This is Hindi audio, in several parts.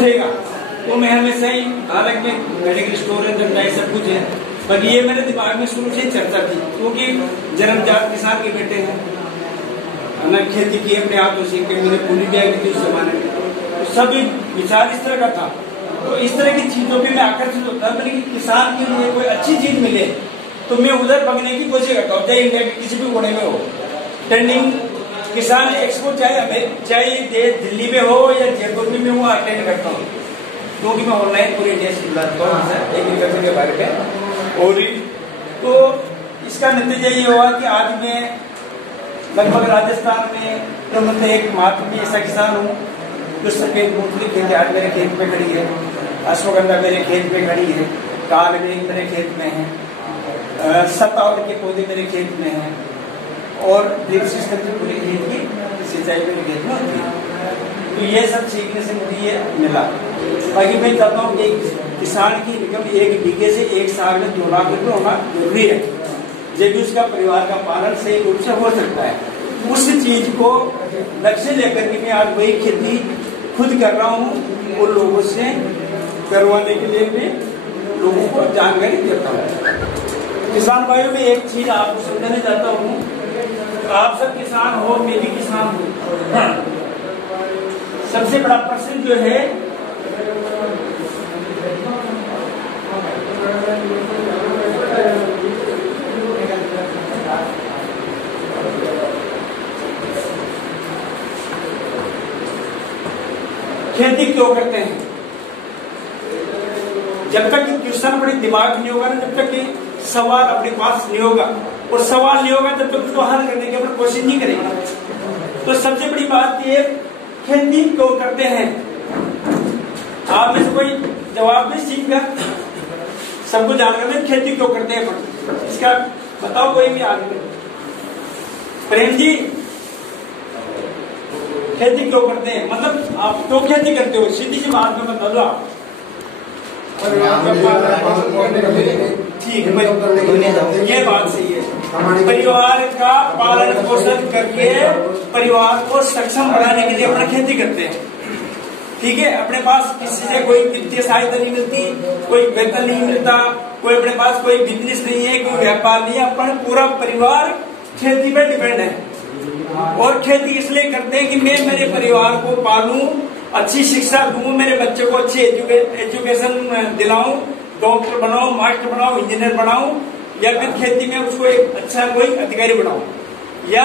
उठेगा। तो मैं हमेशा ही, हालांकि मेडिकल स्टोर है, धंधा है, सब कुछ है, पर ये मेरे दिमाग में शुरू से चर्चा थी, क्योंकि जन्मजात किसान के बेटे हैं ना, खेती की अपने हाथों से, मैंने पूरी भी आई थी उस जमाने में, तो सब विचार इस तरह का था। तो इस तरह की चीजों पे मैं आकर्षित होता है, कि किसान के लिए कोई अच्छी चीज मिले तो मैं उधर भगने की कोशिश करता हूँ, चाहे इंडिया के किसी भी कोने में हो। ट्रेंडिंग किसान एक्सपो चाहे दिल्ली में हो या जयपुर में हो, अटेंड करता हूँ, क्योंकि मैं ऑनलाइन पूरे इंडिया से बुलाता हूँ एग्रीकल्चर के बारे में। और तो इसका नतीजा ये हुआ कि आज मैं लगभग राजस्थान में तो मतलब एक मात्र ऐसा किसान हूँ जो सफेद मूंगफली खेती आज मेरे खेत में खड़ी है, अश्वगंधा मेरे खेत में खड़ी है, काल मेरे खेत में है, सतावर के पौधे मेरे खेत में हैं, और ड्रिप सिस्टम से पूरे खेत की सिंचाई मेरे खेत में होती है। तो ये सब सीखने से मुझे ये मिला। बाकी मैं चाहता हूँ कि किसान की इनकम एक बीघे से एक साल में 2 लाख रुपये होना जरूरी है, जब भी उसका परिवार का पालन सही रूप से हो सकता है। उस चीज को लक्ष्य लेकर के मैं आज वही खेती खुद कर रहा हूँ और लोगों से करवाने के लिए मैं लोगों को जानकारी देता हूँ। किसान भाइयों में एक चीज आपको समझाना चाहता हूँ, आप सब किसान हो, मैं भी किसान हूँ। सबसे बड़ा प्रश्न जो है खेती क्यों करते हैं। जब तक क्वेश्चन अपने दिमाग नहीं होगा ना, जब तक कि सवाल अपने पास नहीं होगा, और सवाल नहीं होगा तब तक उसको हल करने की अपनी कोशिश नहीं करेगा। तो सबसे बड़ी बात ये, खेती क्यों करते हैं। आप में से कोई जवाब नहीं सीखा, सबको जानकर में खेती क्यों करते हैं, इसका बताओ कोई भी आगे। प्रेम जी, खेती क्यों करते हैं, मतलब आप क्यों खेती करते हो, सीधी सी बात में बता दो आप। ठीक है, ये बात सही है। परिवार का पालन पोषण करके परिवार को सक्षम बनाने के लिए अपना खेती करते हैं। ठीक है, अपने पास किसी से कोई वित्तीय सहायता नहीं मिलती, कोई वेतन नहीं मिलता, कोई अपने पास कोई बिजनेस नहीं है, कोई व्यापार नहीं है, अपना पूरा परिवार खेती पे डिपेंड है। और खेती इसलिए करते हैं कि मैं मेरे परिवार को पालूं, अच्छी शिक्षा दूं, मेरे बच्चे को अच्छी एजुकेशन दिलाऊं, डॉक्टर बनाऊं, मास्टर बनाऊं, इंजीनियर बनाऊं, या फिर खेती में उसको एक अच्छा कोई अधिकारी बनाऊं, या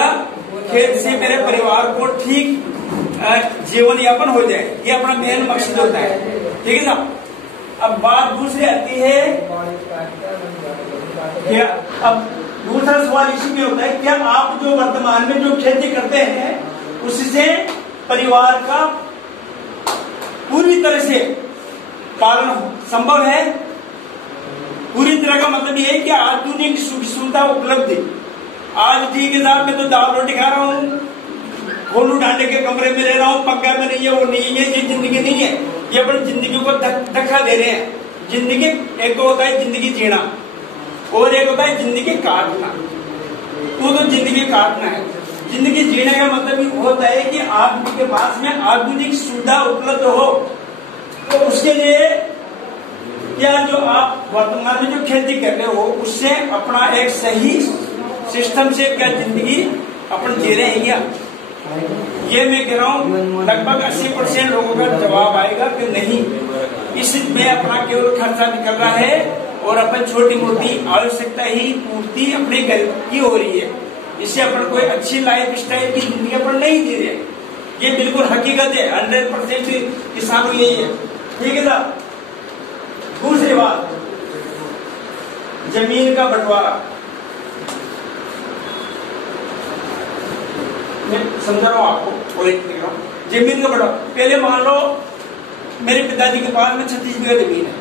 खेत से मेरे परिवार को ठीक जीवन यापन हो जाए। ये अपना मेन मकसद होता है। ठीक है साहब। अब बात दूसरी आती है, क्या अब दूसरा सवाल इसी में होता है, क्या आप जो वर्तमान में जो खेती करते हैं उससे परिवार का पूरी तरह से पालन संभव है। पूरी तरह का मतलब ये है कि आधुनिक सुख सुविधा उपलब्ध है। आज ठीक है साहब, मैं तो दाल रोटी खा रहा हूँ, खोलू डांडे के कमरे में रह रहा हूँ, पक्का में नहीं है, वो नहीं है, ये जिंदगी नहीं है। ये अपनी जिंदगी को धक्का दे रहे हैं। जिंदगी एक तो होता है जिंदगी जीना, और एक होता है जिंदगी काटना। तो जिंदगी काटना है। जिंदगी जीने का मतलब ये होता है कि आपके पास में आधुनिक सुविधा उपलब्ध हो। तो उसके लिए क्या जो आप वर्तमान में जो खेती कर रहे हो उससे अपना एक सही सिस्टम से क्या जिंदगी अपन जी रहे हैं क्या, ये मैं कह रहा हूँ लगभग 80% लोगों का जवाब आएगा कि नहीं, इसमें अपना केवल खर्चा निकल रहा है और अपन छोटी मोटी आवश्यकता ही पूर्ति अपने घर की हो रही है। इससे अपन कोई अच्छी लाइफ स्टाइल की जिंदगी अपन नहीं जी रहे। ये बिल्कुल हकीकत है, 100% किसानों यही है। ठीक है साहब। दूसरी बात, जमीन का बंटवारा। मैं समझा रहा हूँ आपको, और एक जमीन का बंटवारा। पहले मान लो मेरे पिताजी के पास में 36 बीघा जमीन है,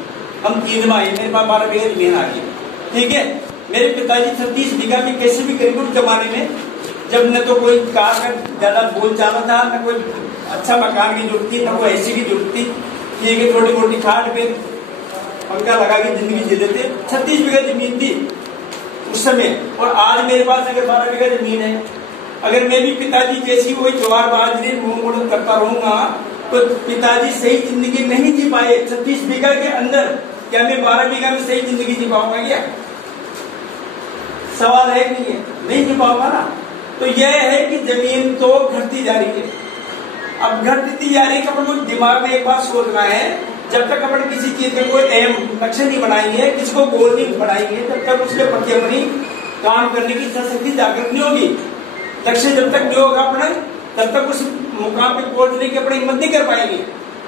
हम 3 भाई, मेरे पास 12 बीघा जमीन आ गई। ठीक है, मेरे पिताजी 36 बीघा में कैसे भी करीब उस जमाने में जब न तो कोई कार का ज्यादा बोल चाला था, न कोई अच्छा मकान की जरूरत थी, न कोई ऐसी की जरूरत थी। ठीक है, छोटी मोटी खाट पे पंखा लगा के जिंदगी जी लेते। 36 बीघा जमीन थी उस समय, और आज मेरे पास अगर 12 बीघा जमीन है, अगर मैं भी पिताजी जैसी वही ज्वार बाजरी मूंग उड़द करता रहूंगा तो पिताजी सही जिंदगी नहीं जी पाए 36 बीघा के अंदर, क्या मैं 12 बीघा में सही जिंदगी जी पाऊंगा क्या? सवाल है कि नहीं जी पाऊंगा ना। तो यह है कि जमीन तो घटती जा रही है। अब घटती जा रही है, अपन को दिमाग में एक बात सोचना है, जब तक अपन किसी चीज के कोई एम लक्ष्य नहीं बनाएंगे, किसी को गोल नहीं बनाएंगे, तब तक उसके प्रति अपनी काम करने की शक्ति जागृत नहीं होगी। लक्ष्य जब तक नहीं होगा अपने, तब तक उस मुकाम पे पहुंचने की अपनी हिम्मत नहीं कर पाएंगे।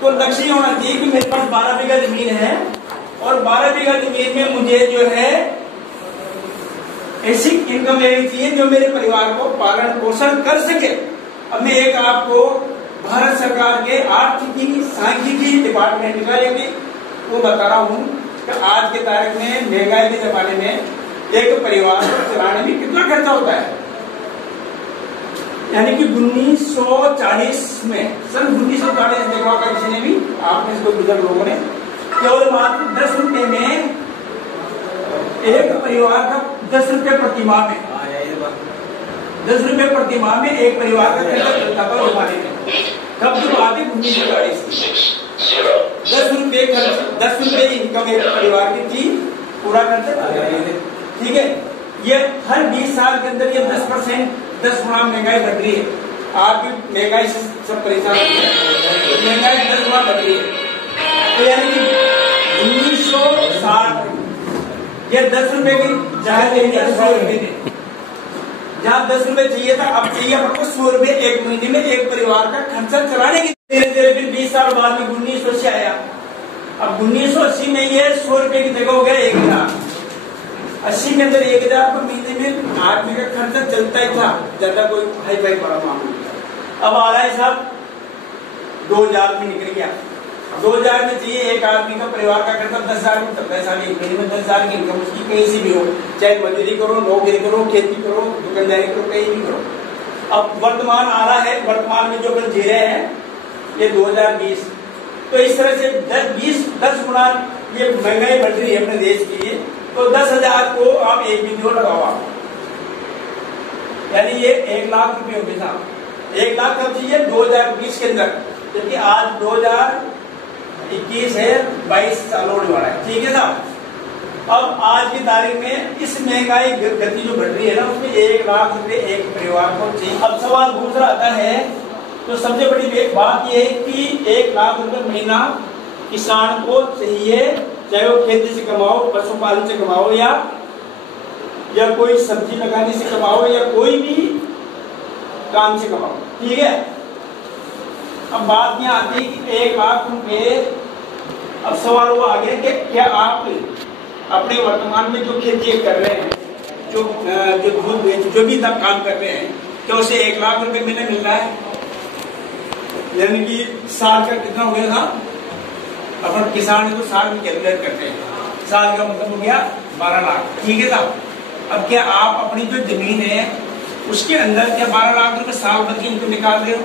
तो लक्ष्य होना चाहिए कि मेरे पास 12 बीघा जमीन है और 12 बीघा जमीन में मुझे जो है ऐसी इनकम लेनी चाहिए जो मेरे परिवार को पालन पोषण कर सके। अब मैं एक आपको भारत सरकार के आर्थिकी सांख्यिकी डिपार्टमेंट का वो बता रहा हूँ कि आज के तारीख में महंगाई के जमाने में एक परिवार को चलाने में कितना खर्चा होता है। यानी कि 1940 में, सन 1940 देखा होगा किसी ने भी, आपने इसको बुजुर्ग लोगों ने, केवल मात्र 10 रुपए में एक परिवार का 10 रुपए प्रति माह में 10 रुपए प्रति माह में एक परिवार का खर्चा चलता था जमाने में। कब की बात है? 1940 की। 10 रुपए इनकम एक परिवार की थी, पूरा खर्चा। ठीक है, ये हर 20 साल के अंदर ये 10% 10 गुना महंगाई बढ़ रही है। आपकी महंगाई से सब परेशान होती है, महंगाई 10 गुना बढ़ रही है। तो यानी कि 1960 ये 10 रुपए की जहाँ 100 रुपए थे, जहाँ 10 रुपए चाहिए था, अब चाहिए आपको 100 रुपए एक महीने में एक परिवार का खर्चा चलाने की। धीरे धीरे फिर 20 साल बाद में 1980 आया। अब 1980 में ये 100 रुपए की जगह हो गया 1000। 80 के अंदर 1000 पर महीने में आदमी का खर्चा चलता ही था, ज्यादा कोई हाई फाई बड़ा मामला। अब आ रहा है साहब 2000 में निकल गया। 2000 में चाहिए एक आदमी का परिवार का खर्चा 10,000 में चलता है। साल एक महीने में 10,000 की इनकम उसकी कहीं से भी हो, चाहे मजदूरी करो, नौकरी करो, खेती करो, दुकानदारी करो, कहीं भी करो। अब वर्तमान आ रहा है, वर्तमान में जो अपन जी रहे हैं ये 2020। तो इस तरह से 10 गुना ये महंगाई बढ़ रही है अपने देश की। तो 10,000 को आप एक वीडियो लगाओ आप, यानी ये 1 लाख रुपए हो गए साहब। 1 लाख कब चाहिए? 2020 के अंदर, क्योंकि आज 2021 है, 22 साल होने वाला है। ठीक है साहब। अब आज की तारीख में इस महंगाई गति जो बढ़ रही है ना, उसमें 1 लाख रुपए एक परिवार को चाहिए। अब सवाल दूसरा आता है, तो सबसे बड़ी बात यह है कि 1 लाख रुपए महीना किसान को चाहिए, चाहे वो खेती से कमाओ, पशुपालन से कमाओ, या कोई सब्जी लगाने से कमाओ, या कोई भी काम से कमाओ। ठीक है। अब बात यह आती है कि 1 लाख रुपए, अब सवाल वो आ गया कि क्या आप अपने वर्तमान में जो खेती कर रहे हैं, जो दूध बेच, जो भी तक काम कर रहे हैं, क्या उसे 1 लाख रुपए महीने मिल रहा है? यानी कि साल का कितना हो गया था? अपन किसान को साल में कैलकुलेट करते हैं, साल का मतलब हो गया 12 लाख। ठीक है साहब। अब क्या आप अपनी जो जमीन है उसके अंदर क्या 12 लाख रुपए साल भर की इनकम निकाल रहे हो?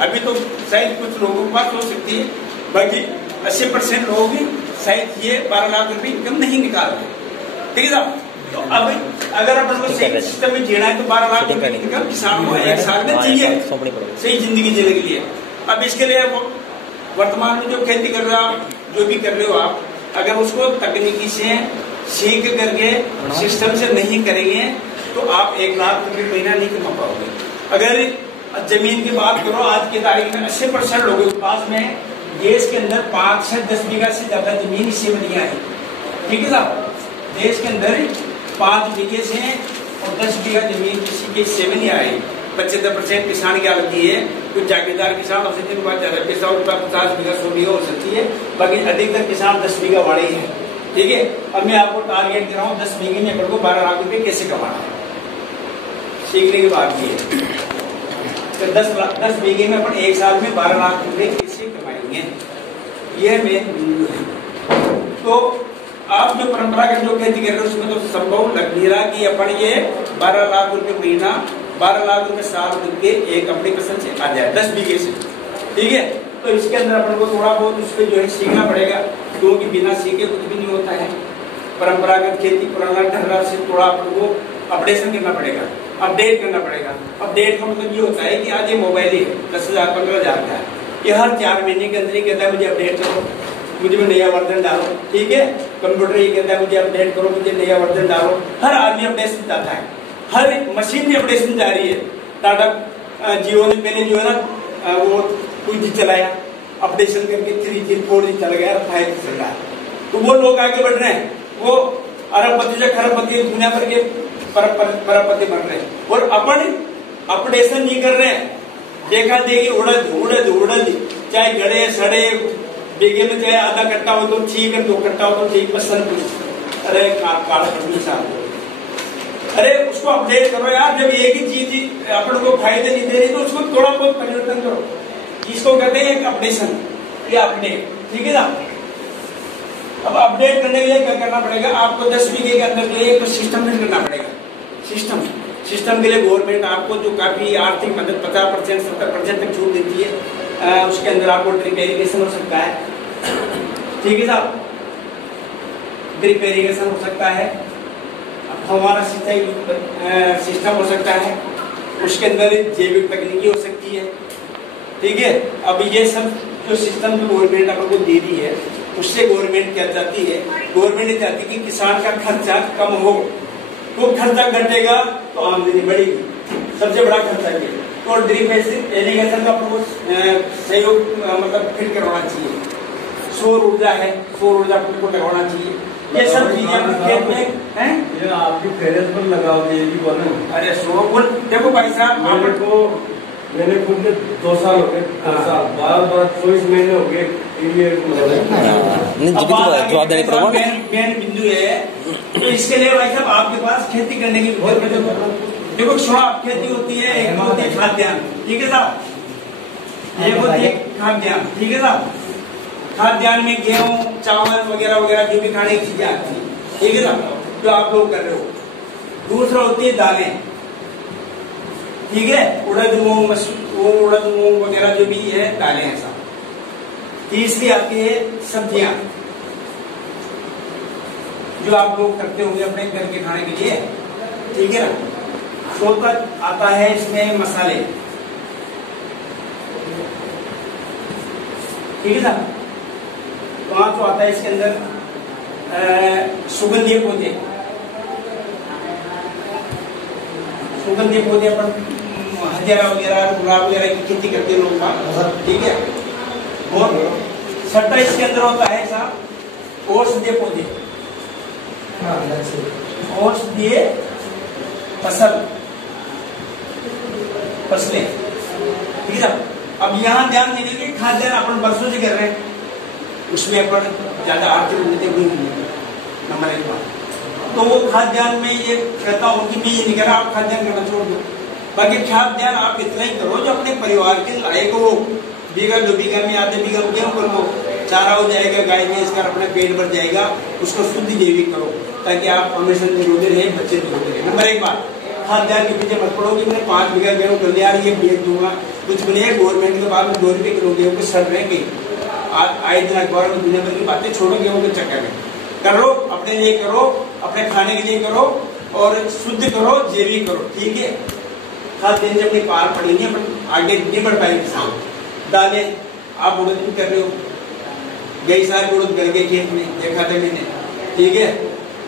अभी तो शायद कुछ लोगों के पास हो सकती है, बाकी 80% लोग शायद ये 12 लाख रुपए इनकम नहीं निकाल रहे। ठीक है साहब। तो अब अगर अपन को सही सिस्टम में जीना है तो 12 लाख रुपए इनकम किसान को एक साल में चाहिए सही जिंदगी जीने के लिए। अब इसके लिए वर्तमान में जो खेती कर रहे हो आप, जो भी कर रहे हो आप, अगर उसको तकनीकी से सीख करके सिस्टम से नहीं करेंगे तो आप 1 लाख रुपए महीना नहीं कमा पाओगे। अगर जमीन की बात करो, आज की तारीख में 80% लोगों के पास में देश के अंदर 5 से 10 बीघा से ज्यादा जमीन इससे बनिया है। ठीक है साहब। देश के अंदर 5 बीघे से और 10 बीघा जमीन किसी के हिस्से में नहीं आई। 75% किसान की हालत ये है, कुछ जागीरदार किसान हो सकते हैं, बहुत ज्यादा पैसा उनका 50 बीघा 100 बीघा हो सकती है, बाकी अधिकतर किसान 10 बीघा वाले ही है। ठीक है। अब मैं आपको टारगेट दे रहा हूँ 10 बीघे में अपन को 12 लाख रुपए कैसे कमाना है, सीखने की बात की है। तो 10 बीघे में अपन एक साल में 12 लाख रुपए कैसे कमाएंगे, यह मेन बिंदु है। तो आप जो परंपरागत जो खेती कर रहे हो उसमें तो संभव लग नहीं रहा कि अपन ये 12 लाख रुपए महीना, 12 लाख रुपए साल के एक अपनी पसंद से आ जाए 10 बीघे से। ठीक है। तो इसके अंदर अपन को थोड़ा बहुत उस पर जो है सीखना पड़ेगा, क्योंकि बिना सीखे कुछ भी नहीं होता है। परंपरागत खेती पुराना ढर्रा से थोड़ा अपन को अपडेशन करना पड़ेगा। अपडेट करना पड़ेगा। अपडेट का मतलब ये होता है कि आज ये मोबाइल ही 10,000 15,000 का है, ये हर 4 महीने के अंदर ही कहता है मुझे अपडेट करो, मुझे नया वर्जन डालो। ठीक है, कंप्यूटर ये कहता है मुझे अपडेट करो, मुझे नया वर्जन डालो। हर आदमी अपडेशन चाहता है, हर मशीन में अपडेशन जा रही है। टाटा जियो ने पहले जो है ना वो 2G चलाया, अपडेशन करके 3G 4G चल गया, 5G चल रहा है। तो वो लोग आगे बढ़ रहे हैं, वो अरबपति से खरबपति दुनिया भर के परपति बन रहे हैं, और अपन अपडेशन नहीं कर रहे हैं। देखा देखी उड़द उड़द उड़द, चाहे गड़े सड़े बेगे में, चाहे आधा कट्टा हो तो ठीक है, 2 कट्टा हो तो ठीक, पसंद। अरे काला साहब, अरे उसको अपडेट करो यार। जब एक ही चीज अपन को फायदे नहीं दे रही तो उसको थोड़ा बहुत परिवर्तन करो। इसको कहते हैं एक अपडेशन या अपडेट। ठीक है ना। अब अपडेट करने के लिए क्या करना पड़ेगा, आपको 10 बीघे के अंदर जो है तो सिस्टम बिल्ड करना पड़ेगा। सिस्टम के लिए गवर्नमेंट आपको जो काफी आर्थिक मदद 50% 70% तक छूट देती है। उसके अंदर आपको ड्रिप इरिगेशन हो सकता है। ठीक है साहब, ड्रिप इरिगेशन हो सकता है, फव्वारा सिंचाई सिस्टम हो सकता है, उसके अंदर जैविक तकनीकी हो सकती है। ठीक है, अब ये सब जो सिस्टम जो गवर्नमेंट आपको दे रही है, उससे गवर्नमेंट क्या चाहती है, गवर्नमेंट ये चाहती है कि किसान का खर्चा कम हो। तो खर्चा घटेगा तो आमदनी बढ़ेगी, सबसे बड़ा खर्चा ये। तो ड्रिप इरिगेशन का सहयोग मतलब फिट करवाना चाहिए। सौर ऊर्जा है, सौर ऊर्जा को लगवाना चाहिए। ये सब चीजें खेत में हैं। ये आपकी फेरेस पर लगाओ ये बोले। अरे सौर देखो भाई साहब, आपको मैंने खुद के 2 साल हो गए, 2 साल बार 24 महीने हो गए। मेन बिंदु है, तो इसके लिए भाई साहब आपके पास खेती करने की बहुत देखो शुरुआत खेती होती है, एक होती है खाद्यान्न। ठीक है साहब, एक होती है खाद्यान्न। ठीक है साहब, खाद्यान्न में गेहूं चावल वगैरह वगैरह जो भी खाने की चीजें आती है। ठीक है साहब, जो आप लोग कर रहे हो। दूसरा होती है दालें। ठीक है, उड़द मूंग वगैरह जो भी है दालें हैं साहब। तीसरी आती है सब्जियां, जो आप लोग करते होंगे अपने घर के खाने के लिए। ठीक है ना। चौथा आता है इसमें मसाले। ठीक है साहब, पांच आता है इसके अंदर सुगंधीय पौधे। सुगंधीय पौधे अपन हजारा वगैरह गुलाब वगैरह की खेती करते हैं लोग का। ठीक है, और छठा इसके अंदर होता है साहब औषधीय पौधे, औषधीय फसलें। ठीक है, अब यहाँ ध्यान देने के खाद्यान्न अपन बरसों से कर रहे हैं, उसमें अपन ज्यादा आर्थिक उन्नति हुई नहीं है। नंबर 1 बात तो वो खाद्यान्न में ये कहता हूँ कि मैं ये नहीं कह रहा आप खाद्यान्न करना छोड़ दो, बाकी खाद्यान्न आप इतना ही करो जो अपने परिवार के लायक हो। बीघा 2 बीघा में आधे बीघा गेहूं कर लो, चारा हो जाएगा, गाय भैंस का अपना पेट भर जाएगा, उसको शुद्ध जैविक करो ताकि आप हमेशा निरोगी रहे, बच्चे निरोगी रहे। नंबर 1 बात, खाद्यान्न के पीछे मत पड़ो कि मैंने 5 बीघा गेहूं कर लिया ये बेच दूंगा, कुछ भी नहीं। गवर्नमेंट के बाद में 2 रुपए किलो गेहूं के सड़ रहेंगे। आए दिन अखबार में दुनिया भर की बातें छोड़ो, गेहूं के चक्कर में करो, अपने लिए करो, अपने खाने के लिए करो और शुद्ध करो, जैविक करो। ठीक है, खाद्य जब अपनी पार पड़ेंगे अपन आगे नहीं बढ़ पाएंगे किसान। दालें आप उड़द भी कर रहे हो, गई साल उड़द गल गए खेत में, देखा था मैंने। ठीक है,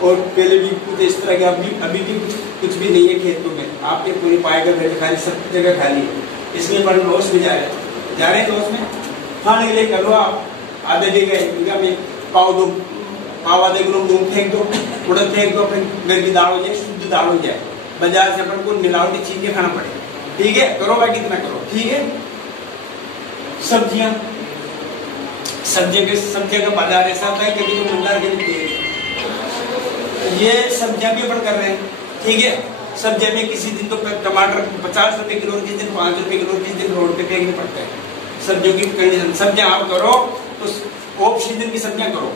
और पहले भी कुछ इस तरह के अभी भी कुछ भी नहीं है खेतों में, आपके पूरी पाएगा बैठे खाली सब जगह खाली है। इसमें बड़े लॉस में जा रहे हैं लॉस में। खाने के लिए कर लो आप, आधे बीघा में पाव आधे किलो मूंग फेंक दो, उड़द फेंक दो, अपने घर की दाल हो जाए, शुद्ध दाल हो जाए, बाजार से अपन को मिलावटी चीजें खाना पड़े। ठीक है, करो भाई कितना करो। ठीक है, सब्जियां का बाजार ऐसा होता है कभी तो मंदार कभी तेज, ये सब्जियां भी अपन कर रहे हैं। ठीक है, सब्जियां में किसी दिन तो टमाटर 50 रुपए किलो, किसी दिन 5 रुपए किलो, किसी दिन रोड पे फेंकने पड़ता है। सब्जियों की कंडीशन, सब्जियां आप करो तो ऑफ सीजन की सब्जियां करो।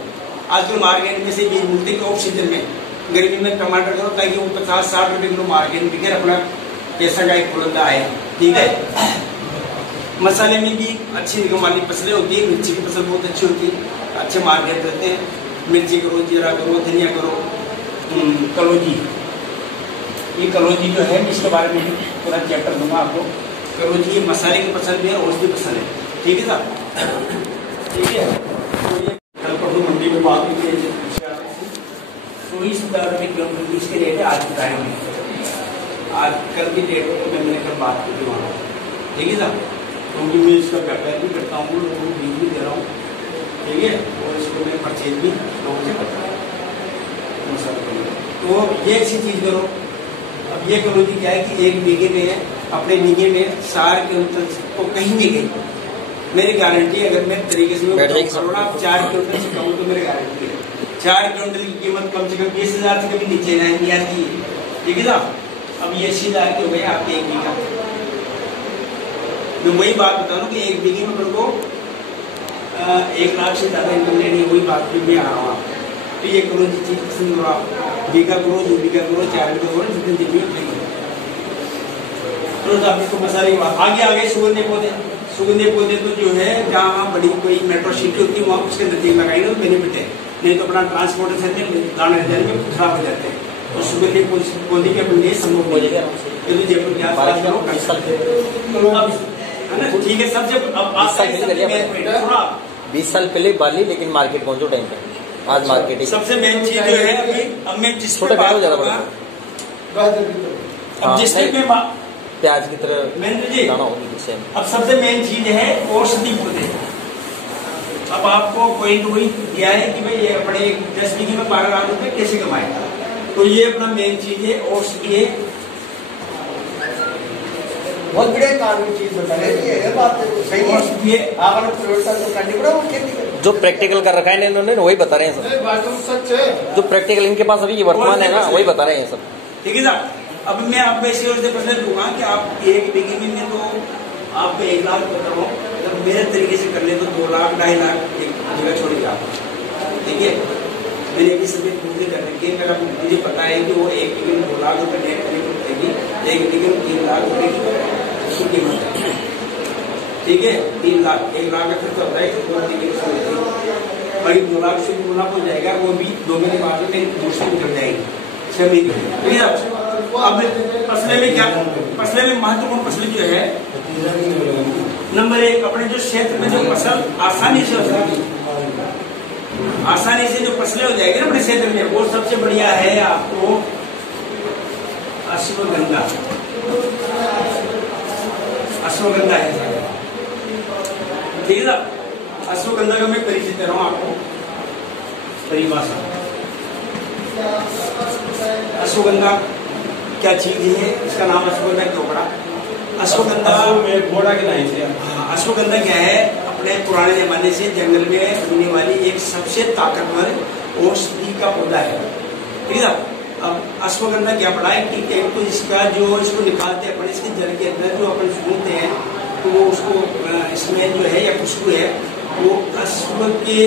आजकल मार्केट में से बीज मिलते हैं ऑफ सीजन में, गर्मी में टमाटर करो ताकि वो 50-60 रुपए किलो मार्केट में बिके, अपना पैसा का एक बुलंदा आए। ठीक है, मसाले में भी अच्छी वाली फसलें होती है, मिर्ची की फसल बहुत अच्छी होती है, अच्छे मार्केट रहते हैं। मिर्ची करो, जीरा करो, धनिया करो, कलौजी ये कलौजी जो है इसके बारे में पूरा चैप्टर दूंगा आपको। कलौजी ये मसाले की फसल भी है, औषधि फसल है। ठीक है साहब, ठीक है। तो ये कल परसों मंडी में बात हुई थी 24,000 रुपये किलोमीटर इसके रेट है आज की तारीख में। आज कल की डेट में मैंने कल बात की थी वहाँ। ठीक है साहब, क्योंकि मैं इसका व्यापार भी करता हूँ, लोगों को बीज भी दे रहा हूँ। ठीक है, और इसको मैं परचेज भी लोगों से करता हूँ। तो ये ऐसी चीज़ करो। अब ये कलौजी क्या है कि एक बीघे में अपने बीघे में 4 क्विंटल तो कहीं नहीं गई, मेरी गारंटी है। अगर मैं तरीके से 4 क्विंटल से कम तो मेरी गारंटी है 4 क्विंटल की कीमत कम से कम 20,000 से कभी नीचे नहीं आती है। ठीक है साहब, अब ये 80,000 के हो गए आपके एक बीघा। मैं वही बात बता रहा हूँ कि एक बीघे में को 1 लाख से ज़्यादा इनकम लेनी है। वही बात भी मैं आ रहा हूँ। तो ये करो जी चीज पसंद करो, आप बीघा करो, 2 बीघा करो, 4 बीघा करो, जितनी जमीन नहीं तो आपको मसाले आगे सुगंधे पौधे। सुगंधे पौधे तो जो है जहाँ बड़ी कोई मेट्रो सिटी होती है वहाँ उसके नजदीक लगाई तो बेनिफिट है, नहीं तो अपना ट्रांसपोर्टेशन में दाने जाने में खराब हो जाते हैं। तो सुगंधे पौधे के अपने लिए संभव हो जाएगा। ये तो जयपुर के आसपास है ना। ठीक है, सबसे 20 साल पहले बाली, लेकिन मार्केट पहुंचो टाइम पे। आज मार्केटिंग सबसे मेन चीज जो है अभी अब मैं जिस पे बात करूंगा, अब जिस पे प्याज की तरह महेंद्र जी, अब सबसे मेन चीज है औषधि पौधे। अब आपको पॉइंट वही दिया है कि भाई ये अपने 10 बीघे में 12 लाख रुपए कैसे कमाएगा। तो ये अपना मेन चीज है औषधि है। बहुत बढ़िया कानूनी चीज बता रहे हैं, ये बात सही है। आपने प्रयोगशाला तो करनी पड़ा, वो खेती कर जो प्रैक्टिकल कर रखा है इन्होंने वही बता रहे हैं सब। बात तो सच है, जो प्रैक्टिकल इनके पास अभी ये वर्तमान है ना, वही बता रहे हैं सब। ठीक है साहब, अब मैं आपको इसी वजह से प्रश्न दूंगा कि आप एक बीघे में तो आपको 1 लाख बता रहा हूँ, अगर मेरे तरीके से कर ले तो 2 लाख 2.5 लाख एक जगह छोड़िए आप। ठीक है, मैंने भी सभी पूरी कर रखी है। मेरा मुझे पता है कि वो एक बीघे में 2 लाख रुपए नेट करेगी, एक बीघे में 3 लाख रुपए की कीमत है। ठीक है, 3 लाख 1 लाख का खर्चा होता है, 2 बीघे में भाई 2 लाख से 2 लाख हो जाएगा। वो भी 2 महीने बाद में मेरी दूसरी निकल जाएगी, 6 महीने। अब फसलें में क्या, फसलें में महत्वपूर्ण फसल जो है नंबर 1, अपने जो क्षेत्र में जो फसल आसानी से हो जाएगी, आसानी से जो फसलें हो जाएगी ना अपने क्षेत्र में, वो सबसे बढ़िया है आपको अश्वगंधा। अश्वगंधा है, ठीक है ना। अश्वगंधा का मैं परिचय दे रहा हूँ आपको, परिभाषा। अश्वगंधा क्या चीज है, इसका नाम अश्वगंधा क्यों पड़ा? अश्वगंधा घोड़ा के नहीं से। अश्वगंधा क्या है, अपने पुराने जमाने से जंगल में मिलने वाली एक सबसे ताकतवर औषधि का पौधा है। ठीक है, अब अश्वगंधा क्या पड़ा है कि एक तो इसका जो इसको निकालते हैं अपन, इसके जड़ के अंदर जो अपन सूंघते हैं तो वो उसको स्मेल जो है या खुशबू है वो अश्व के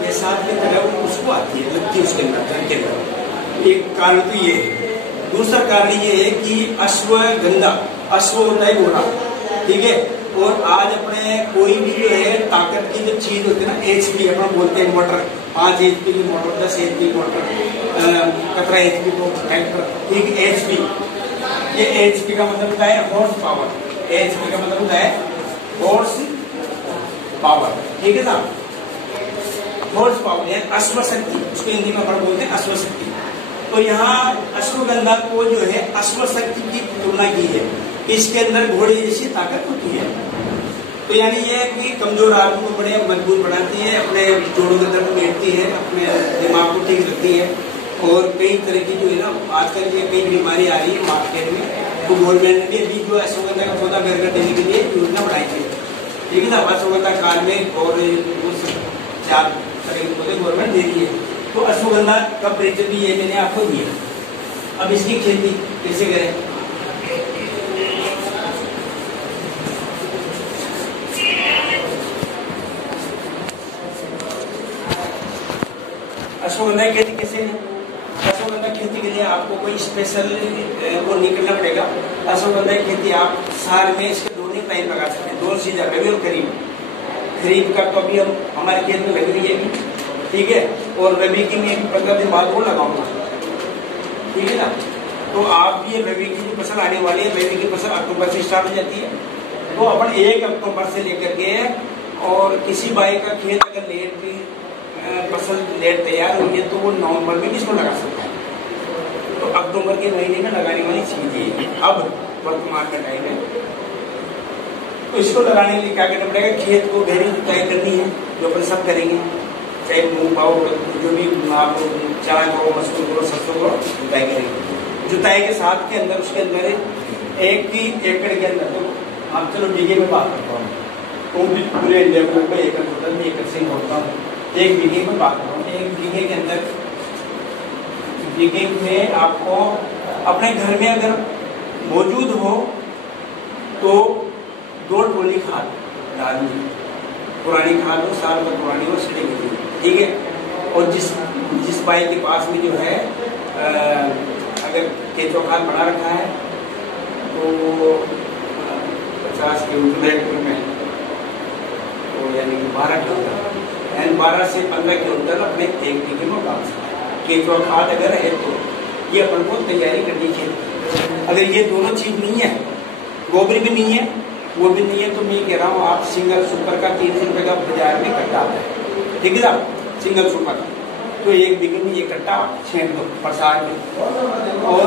पेशाब की तरह वो खुशबू आती है, लगती है उसके अंदर, जड़ के अंदर। एक कारण तो ये है। दूसरा कारण ये है कि अश्वगंधा, अश्व होता है घोड़ा, ठीक है। और आज अपने कोई भी जो है ताकत की जो चीज होती है ना, HP अपन बोलते हैं मोटर, 5 HP की मोटर, 10 HP मोटर, 17 HP को ट्रैक्टर, ठीक है। HP, ये HP का मतलब होता है हॉर्स पावर। HP का मतलब होता है हॉर्स पावर, ठीक है ना। हॉर्स पावर है अश्वशक्ति, उसको हिंदी में अपन बोलते हैं अश्वशक्ति। तो यहाँ अश्वगंधा को जो है अश्वशक्ति की तुलना की है, इसके अंदर घोड़े जैसी ताकत होती है। तो यानी ये है कि कमजोर आदमी को बड़े मजबूत बनाती है, अपने जोड़ों के दर्द बैठती है, अपने दिमाग को ठीक रखती है। और कई तरह की जो है ना आजकल ये कई बीमारी आ रही है मार्केट में, तो गवर्नमेंट ने भी अभी जो अश्वगंधा का पौधा घर घर देने के लिए योजना बनाई थी, ठीक है ना। अश्वगंधा काल में और 4 तरह के पौधे गवर्नमेंट दे रही है। तो अश्वगंधा का परिचय भी ये मैंने आपको दिया। अब इसकी खेती कैसे करें? अश्वगंधा की खेती कैसे है? अश्वगंधा खेती के लिए आपको कोई स्पेशल वो नहीं करना पड़ेगा। अश्वगंधा की खेती आप साल में इसके दोनों टाइम लगा सकते हैं, 2 सीजन, रबी और खरीफ। खरीफ का तो अभी हम हमारे खेत में लगी हुई है, ठीक है। और रबी की मैं 15 दिन बाद वो लगाऊंगा, ठीक है ना। तो आप ये रबी की जो फसल आने वाली है, रबी की फसल अक्टूबर से स्टार्ट हो जाती है। तो अपन 1 अक्टूबर से लेकर के, और किसी भाई का खेत अगर लेट फसल लेट तैयार हुई है तो वो नवंबर में भी इसको लगा सकता है। तो अक्टूबर के महीने में लगाने वाली चीज ये अब वर्तमान का टाइम है। तो इसको लगाने के लिए क्या करना पड़ेगा, खेत को गहरी जुताई करनी है, जो अपन सब करेंगे, चाहे मूंग पाओ जो भी आप चना करो, मसूर करो, सरसों करो, जुताई करेंगे। जुताई के साथ के अंदर उसके अंदर 1 एकड़ के अंदर, तो आप चलो बीघे में बात करता हूँ, तो भी पूरे लेवल पर एकड़ होता है, एकड़ से होता हूँ, 1 बीघे में बात करता हूँ। 1 बीघे के अंदर, बीघे में आपको अपने घर में अगर मौजूद हो तो 2 ट्रॉली खाद डालनी है। पुरानी खाद हो, साल भर पुरानी हो, सड़े की, ठीक है। और जिस भाई के पास में जो है अगर केंचुआ खाद बना रखा है तो 50 किलोमीटर में, तो यानी कि 12 किलोमीटर, यानी 12 से 15 किलोमीटर अपने 1 बीघे में डाल सकता है। केंचुआ खाद अगर है तो ये अपन को तैयारी करनी चाहिए। अगर ये दोनों चीज नहीं है, गोबर भी नहीं है, वो भी नहीं है, तो मैं कह रहा हूँ आप सिंगल सुपर का 300 रुपए का बाजार में कट्टा आता है, ठीक है साहब, सिंगल सुपर का, तो 1 बीघे में ये कट्टा छेड़ दो प्रसाद में, और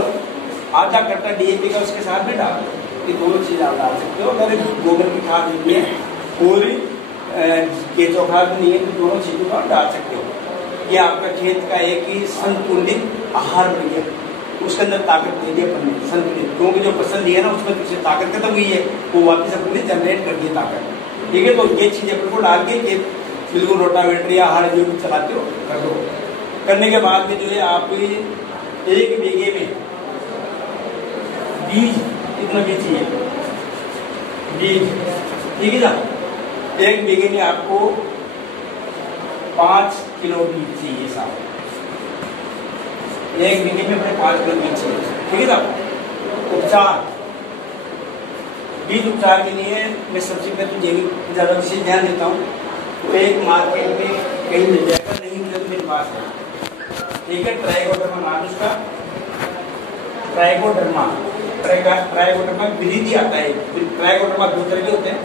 आधा कट्टा DAP का उसके साथ में डाल दो। ये दोनों चीज आप डाल सकते हो। अगर गोबर की खाद नहीं है, पूरी केंचुआ खाद नहीं है, तो दोनों चीजों का डाल सकते हो। ये आपका खेत का एक ही संतुलित आहार बन गया, उसके अंदर ताकत दे दी अपन ने संतुलित, क्योंकि जो फसल ली है ना उसमें कुछ ताकत खत्म हुई है, वो वापस अपन ने जनरेट कर दी ताकत, ठीक है। तो ये चीज अपन को डाल के ये बिल्कुल रोटावेटर या हर जो भी चलाते हो कर दो। करने के बाद में जो है आप 1 बीघे में बीज कितना बीज चाहिए, बीज, ठीक है ना, 1 बीघे में आपको 5 किलो बीज चाहिए साहब, 1 बीघे में अपने 5 किलो बीज चाहिए, ठीक है साहब। उपचार, बीज उपचार के लिए मैं सबसे पहले तो जैविक ज्यादा विशेष ध्यान देता हूँ। तो एक मार्केट में कहीं मिल जाएगा, नहीं मिले तो मेरे पास है, ठीक है। ट्राइकोडर्मा नाम उसका, ट्राइकोडर्मा वृद्धि आता है। ट्राइकोडर्मा 2 तरह के होते हैं,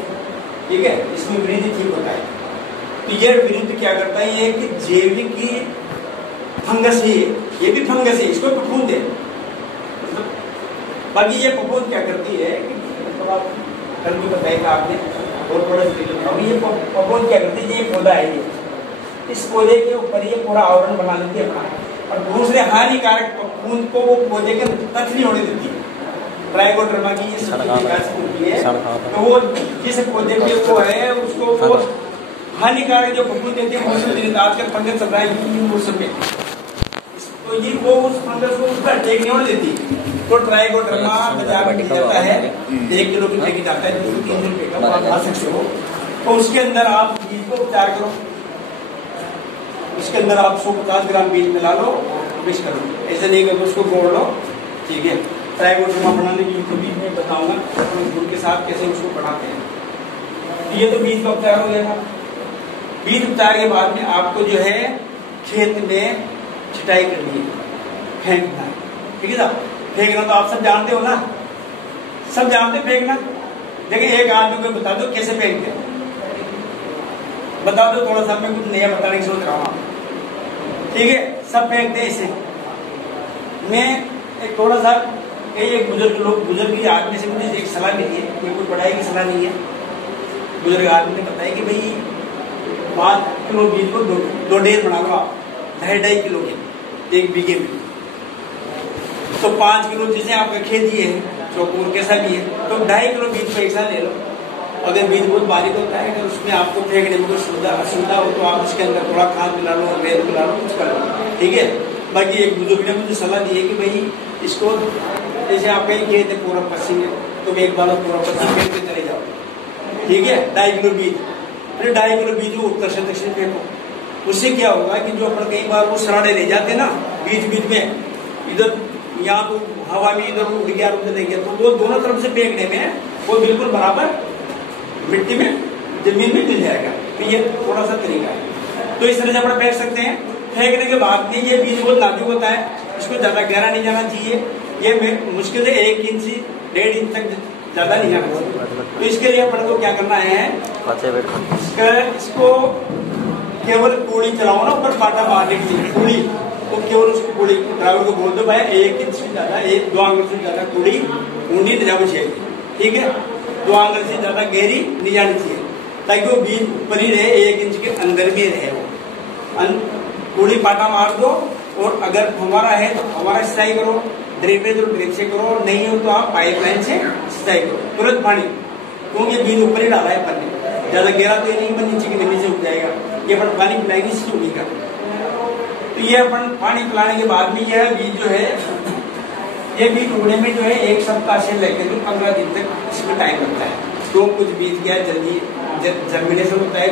ठीक है, इसमें वृद्धि ठीक होता है। तो ये विरुद्ध क्या करता है, ये कि जैविक की फंगस ही है, ये भी फंगस है, इसको फफूंद है। बाकी ये फफूंद क्या करती है कि कल भी बताया था आपने, और थोड़ा ये फफूंद क्या करती है, ये पौधा है, ये इस पौधे के ऊपर ये पूरा आवरण बना लेती है अपना, और दूसरे हानिकारक फफूंद को वो पौधे के टच नहीं होने देती है। ट्राइकोडर्मा की ये होती है, तो वो जिस पौधे पे वो है उसको वो हानिकारक जो फफूंद देती है, मौसम आजकल फंगस चल रहा है मौसम में, तो ये वो उस फंगस को उसका अटैक नहीं होने देती। तो ट्राइकोडर्मा बाजार में मिल जाता है, 1 किलो की पैकेट आता है, 2-3 रुपए का, आप खा सकते हो। तो उसके अंदर आप बीज को उपचार करो, उसके अंदर आप 150 ग्राम बीज मिला लो, मिक्स करो, ऐसे नहीं करो, उसको गोड़ लो, ठीक है। ट्राइकोडर्मा बनाने के लिए तो बीज में बताऊंगा गुड़ के साथ कैसे उसको बढ़ाते हैं। ये तो बीज का उपचार हो गया था। बीज उपचार के बाद में आपको जो है खेत में छिटाई करनी है, फेंकना है, ठीक है साहब। फेंकना तो आप सब जानते हो ना, सब जानते फेंकना। देखिए एक आदमी को बता दो कैसे फेंकते, बता दो थोड़ा सा, मैं कुछ नया बताने की सोच रहा हूँ, ठीक है। सब फेंकते इसे। मैं एक थोड़ा सा एक बुजुर्ग आदमी से मुझे एक सलाह मिली है, ये कोई पढ़ाई की सलाह नहीं है। बुजुर्ग आदमी ने बताया कि भाई 5 किलो बीज को 2 ढेर बना लो आप, 2.5 किलो के 1 बीघे में। तो 5 किलो जैसे आपका खेत ही है, चौकूर कैसा भी है, तो 2.5 किलो बीज पैसा ले लो। अगर बीज बहुत बारीक होता है, अगर उसमें आपको फेंकने में कोई असुविधा हो तो आप उसके अंदर थोड़ा खाद मिला लो, रेत मिला लो, कुछ कर लो, ठीक है। बाकी एक बुजुर्ग ने मुझे सलाह दी है कि भाई इसको जैसे आपका ही खेत है पूरा पश्चिम में, तो एक बार पूरा पश्चिम फेंक के चले जाओ, ठीक है। 2.5 किलो बीज, फिर 2.5 किलो बीज को उत्तर से दक्षिण फेंको। उससे क्या होगा कि जो अपन कई बार वो सराड़े ले जाते ना बीच में, इधर यहाँ तो हवा में इधर उड़ गया उधर ले गया, तो वो दोनों तरफ से फेंकने में वो बिल्कुल बराबर मिट्टी में जमीन में मिल जाएगा। तो ये थोड़ा सा तरीका है, तो इस तरह से अपन फेंक सकते हैं। फेंकने के बाद में ये बीज बहुत नाजुक होता है, इसको ज्यादा गहरा नहीं जाना चाहिए, ये मुश्किल से 1 इंच 1.5 इंच तक ज्यादा नहीं आना चाहिए। तो इसके लिए अपन को क्या करना है, इसको केवल पूड़ी चलाओ ना, ऊपर पाटा मारने के लिए पूड़ी, तो केवल उसको पूड़ी ड्राइवर को बोल दो भाई 1 इंच से ज्यादा 2 आंगुल से ज्यादा पूड़ी ऊंडी नहीं जानी चाहिए, ठीक है। 2 आंगुल से ज्यादा गहरी नहीं जानी चाहिए, ताकि वो बीज ऊपर ही रहे, 1 इंच के अंदर भी रहे वो। पूड़ी पाटा मार दो, और अगर हमारा है तो हमारा सिंचाई करो, ड्रिप है तो ड्रिप से करो, नहीं हो तो आप पाइपलाइन से सिंचाई करो तुरंत पानी, क्योंकि बीज ऊपर ही डाला है अपन ने, ज्यादा गहरा तो ये नहीं पर नीचे की जमीन से उग जाएगा, ये अपन पानी पिलाएंगे इससे उगेगा। तो ये अपन पानी पिलाने के बाद में यह बीज जो है, ये बीज उगने में जो है 1 सप्ताह से लेकर 15 दिन तक इसमें टाइम लगता है। तो कुछ बीज क्या जल्दी जर्मिनेशन होता है,